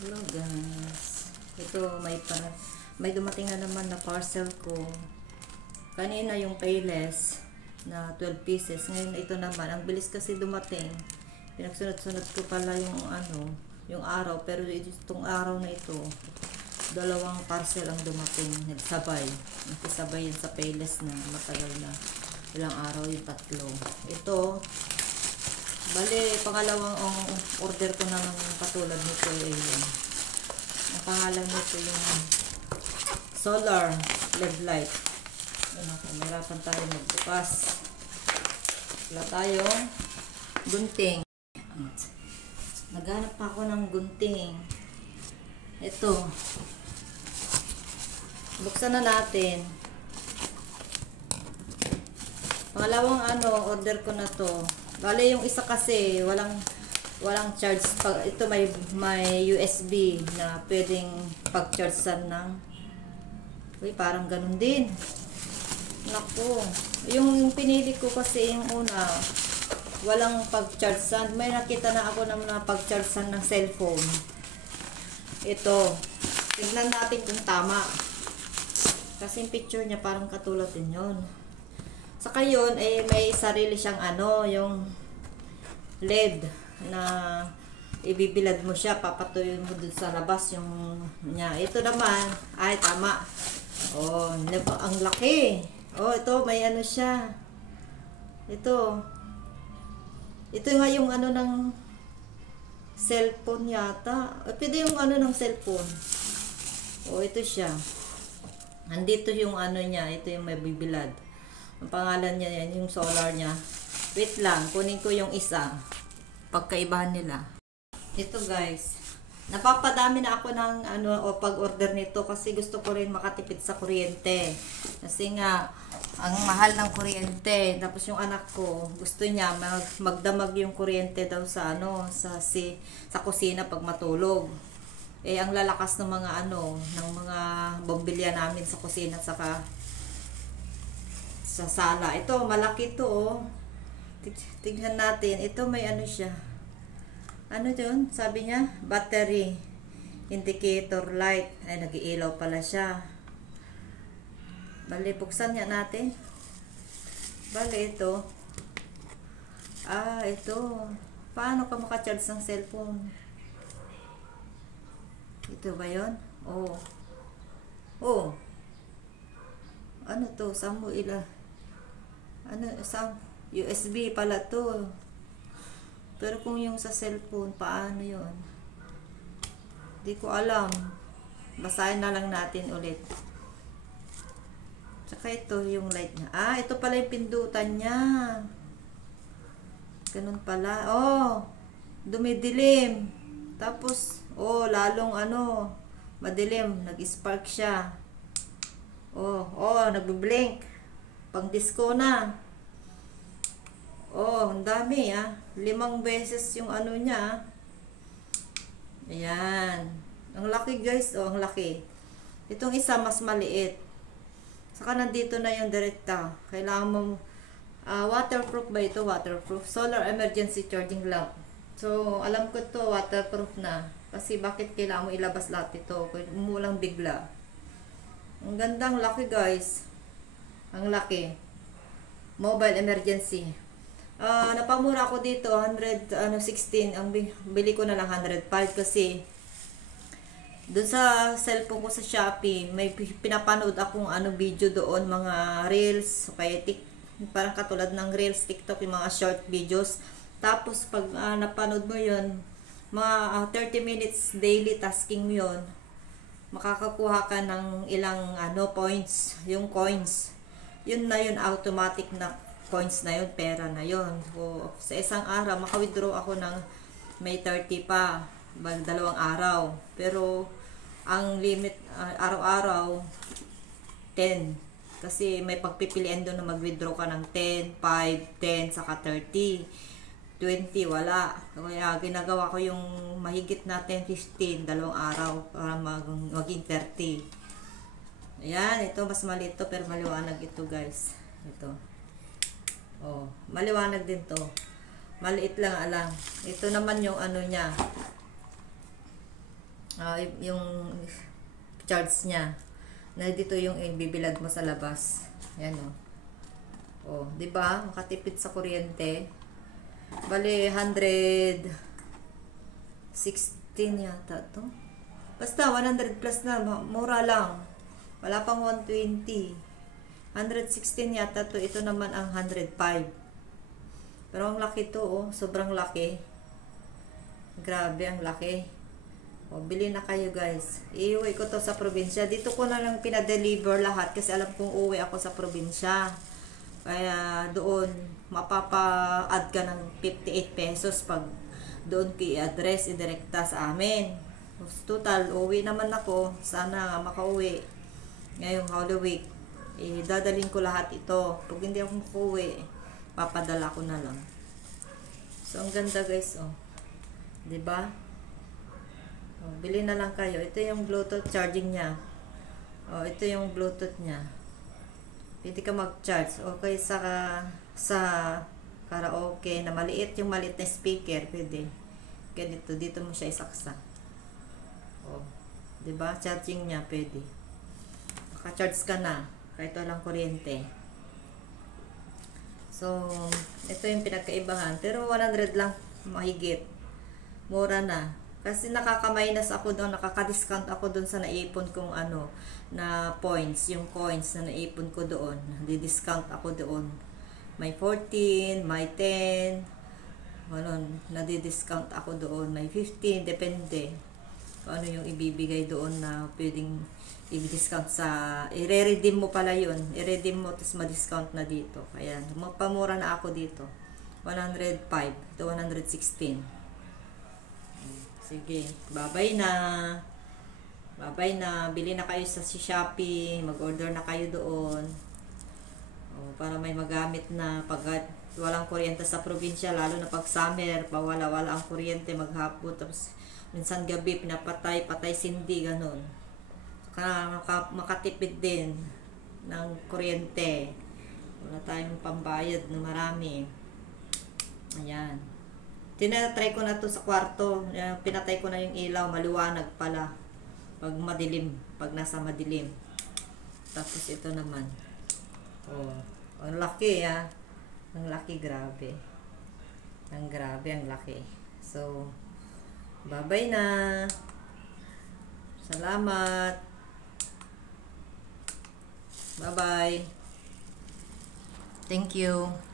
Hello guys. Ito may dumating na naman na parcel ko. Kanina yung Payless na 12 pieces. Ngayon ito naman, ang bilis kasi dumating. Pinagsunod-sunod ko pala yung araw, pero itong araw na ito, dalawang parcel ang dumating, nagsabay. Nagsabay yun sa Payless na matagal na. Ilang araw yung tatlo. Ito bali, pangalawang order ko na ng katulad nito ay yun. Ang pangalan nito yung solar LED light. Mahirapan tayo magbukas. Wala tayong gunting. Naghanap pa ako ng gunting. Ito. Buksan na natin. Pangalawang order ko na to. Bale, yung isa kasi walang charge. Ito may USB na pwedeng pag-chargean ng. Uy, parang ganun din. Naku. Yung pinili ko kasi yung una, walang pag-chargean. May nakita na ako na pag-chargean ng cellphone. Ito. Tignan natin kung tama. Kasi yung picture niya parang katulad din yun. Saka yun, may sarili siyang yung LED na ibibilad mo siya, papatuyin mo dun sa labas yung niya. Ito naman, ay tama. Oh, ang laki. Oh, ito may siya. Ito nga yung ng cellphone yata. Pwede yung ng cellphone. Oh, ito siya. Nandito yung niya, ito yung may bibilad. Ang pangalan niya yan, yung solar niya. Wait lang, kunin ko yung isa. Pagkaibahan nila. Ito guys. Napapadami na ako ng pag-order nito kasi gusto ko rin makatipid sa kuryente. Kasi nga, ang mahal ng kuryente. Tapos yung anak ko, gusto niya magdamag yung kuryente daw sa sa kusina pag matulog. Ang lalakas ng mga ng mga bombilya namin sa kusina at saka sa sala. Ito, malaki to, oh. Tignan natin. Ito, may siya. Ano yun? Sabi niya, battery indicator light. Ay, nag-iilaw pala siya. Bali, buksan niya natin. Bali, ito. Ito. Paano ka makacharge ng cellphone? Ito ba yun? Oh. Oh. Ano to? Saan mo sa USB pala to. Pero kung yung sa cellphone, paano yun? Di ko alam. Basahin na lang natin ulit. Tsaka ito yung light niya. Ito pala yung pindutan niya. Ganun pala. Oh, dumidilim. Tapos, lalong madilim. Nag-spark siya. Nagbe-blink. Pang disco na. Ang dami 5 beses yung niya. Ayan. Ang laki guys, ang laki. Itong isa mas maliit. Saka nandito na yung direkta. Kailangan mo waterproof ba ito? Waterproof. Solar emergency charging lamp. So, alam ko to waterproof na. Kasi bakit kailangan mo ilabas lahat ito? Kung umulang bigla. Ang gandang laki guys. Ang laki. Mobile emergency. Napamura ako dito 116. Ang bili ko na lang 105 kasi doon sa cellphone ko sa Shopee may pinapanood akong video doon, mga reels, kaya parang katulad ng reels, TikTok, yung mga short videos. Tapos pag napanood mo yun, mga 30 minutes daily tasking mo yun, makakakuha ka ng ilang points, yung coins. Yun na yun, automatic na coins na yun, pera na yun. So, sa isang araw, maka-withdraw ako ng may 30 pa, 2 araw. Pero, ang limit, araw-araw, 10. Kasi may pagpipilian doon na mag-withdraw ka ng 10, 5, 10, saka 30. 20, wala. Kaya, ginagawa ko yung mahigit na 10, 15, 2 araw, para maging 30. Ayan, ito mas maliit to, pero maliwanag ito guys. Ito. Maliwanag din to. Maliit lang alang. Ito naman yung niya. yung charge niya. Na dito yung ibibilad mo sa labas. Yan o. Oh, 'di ba? Makatipid sa kuryente. Bali 116 yata 'to. Basta 100 plus na, mura lang. Wala pang 120. 116 yata 'to. Ito naman ang 105. Pero ang laki 'to, oh, sobrang laki. Grabe ang laki. O, bili na kayo guys. Iuwi ko to sa probinsya. Dito ko na lang pinadeliver lahat kasi alam kong uwi ako sa probinsya. Kaya doon, mapapa-add ka ng 58 pesos pag doon ko i-address, i-direkta sa amin. Total, uwi naman ako. Sana makauwi. Ngayong Holy Week, dadalhin ko lahat ito. Pag hindi ako makauwi, papadala ko na lang. So, ang ganda guys, oh. Diba? Oh, bili na lang kayo. Ito yung Bluetooth charging niya. Oh, ito yung Bluetooth niya. Pwede ka mag-charge. Okay, sa karaoke na maliit, yung maliit na speaker, pwede. Ganito, dito mo siya isaksa. Oh, 'di ba? Charging niya pwede. Maka-charge ka na kahit walang kuryente. So, ito yung pinagkaibahan. Pero 100 lang mahigit. Mura na. Kasi nakaka-minus ako doon, nakaka-discount ako doon sa naipon kong na points, yung coins na naipon ko doon. Di-discount ako doon. May 14, may 10. Nadi-discount ako doon. May 15, depende. Kung ano yung ibibigay doon na pwedeng i-discount sa, i-redeem mo pala yun. I-redeem mo, tapos ma-discount na dito. Kaya, magpamura na ako dito. 105 to 116. Sige, bye-bye na. Bye-bye na. Bili na kayo sa Shopee. Mag-order na kayo doon. O, para may magamit na pag walang kuryente sa probinsya, lalo na pag summer, pawala-wala ang kuryente maghapon. Tapos, minsan gabi, pinapatay, patay sindi, ganun. Saka makatipid din ng kuryente. Wala tayong pambayad na marami. Ayan. Tinatry ko na to sa kwarto. Pinatay ko na yung ilaw. Maliwanag pala. Pag madilim. Pag nasa madilim. Tapos ito naman. Oh. Ang laki ah. Ang laki. Grabe. Ang grabe. Ang laki. So, bye-bye na. Salamat. Bye-bye. Thank you.